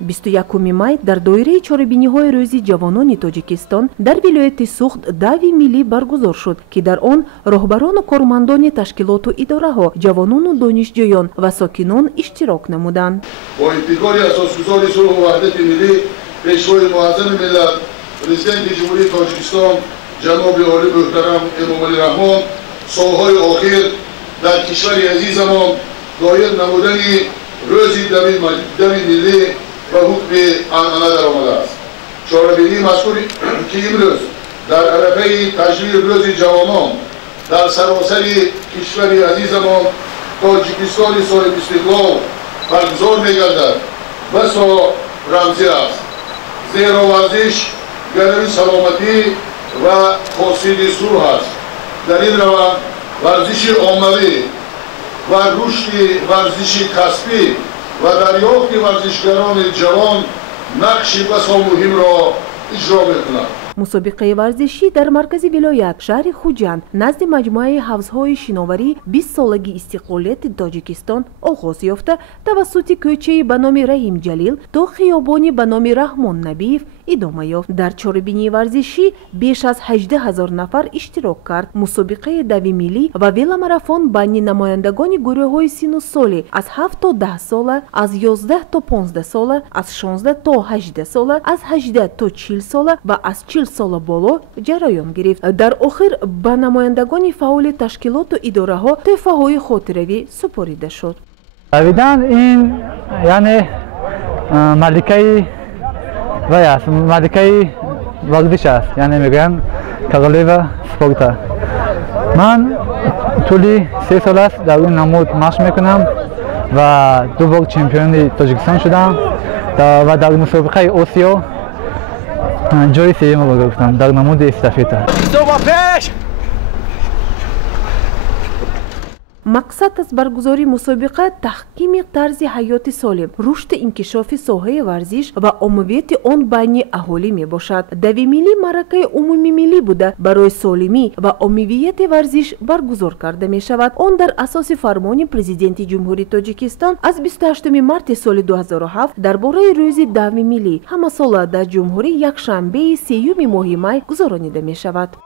21 май дар доираи чорабиниҳои рӯзи ҷавонони Тоҷикистон дар вилояти Суғд дави миллӣ баргузор шуд, ки дар он роҳбарону кормандони ташкилоту идораҳо, ҷавонону донишҷӯён ва сокинон иштирок намуданд. Бо ибтикори асосгузори сулҳу ваҳдати миллӣ, пешвои муаззами миллат, президенти ҷумҳурии Тоҷикистон ҷаноби оли муҳтарам Эмомалӣ Раҳмон солҳои охир дар кишвари азизамон доир намудани рӯзи дави миллӣ ва ҳукми анъана даромадааст. Чорабинии мазкур ки имрӯз дар арафаи таҷлили рӯзи ҷавонон дар саросари кишвари азизамон Тоҷикистони соҳиб истиқлол баргузор мегардад, басо рамзӣ аст. Зеро варзиш гарави саломатӣ ва ҳосили сулҳ аст. Дар ин раванд варзиши оммавӣ ва рушди варзиши касбӣ ва дарёфти варзишгарони ҷавон нақши басо муҳимро иҷро мекунад. мусобиқаи варзишӣ дар маркази вилоят шаҳри Хуҷанд назди маҷмӯаи ҳавзҳои шиноварӣ 20-солаги истиқлолияти Тоҷикистон оғоз ёфта тавассути кӯчаи ба номи Раҳим Ҷалил то хиёбони ба номи Раҳмон Набиев идома ёфт. Дар чорабинии варзишӣ беш аз 18 000 нафар иштирок кард. Мусобиқаи дави миллӣ ва веломарафон байни намояндагони гурӯҳҳои синну солӣ аз 7 то 10 сола, аз 11 то 15 сола, аз 16 то 18 сола, аз 18 то 40 сола ва аз 40 сола боло ҷараён гирифт. Дар охир ба намояндагони фаъоли ташкилоту идораҳо тӯҳфаҳои хотиравӣ супорида шуд. Давидан ин яъне маликаи вай аст, маликаи варзиш аст, яъне мегӯянд королева спорта. Ман тӯли 3 сол аст дар ин намуд машқ мекунам ва 2 бор чемпиони Тоҷикистон шудам ва дар мусобиқаи Осиё ҷои сеюмро гирифтам дар намуди эстафета. мақсад аз баргузории мусобиқа таҳкими тарзи ҳаёти солим, рушди инкишофи соҳаи варзиш ва оммавияти он байни аҳолӣ мебошад. Дави миллӣ маъракаи умумии миллӣ буда барои солимӣ ва оммавияти варзиш баргузор карда мешавад. Он дар асоси фармони президенти ҷумҳурии Тоҷикистон аз 28 марти соли 2007 дар бораи рӯзи дави миллӣ ҳамасола дар ҷумҳурӣ якшанбеи 3 моҳи май гузаронида мешавад.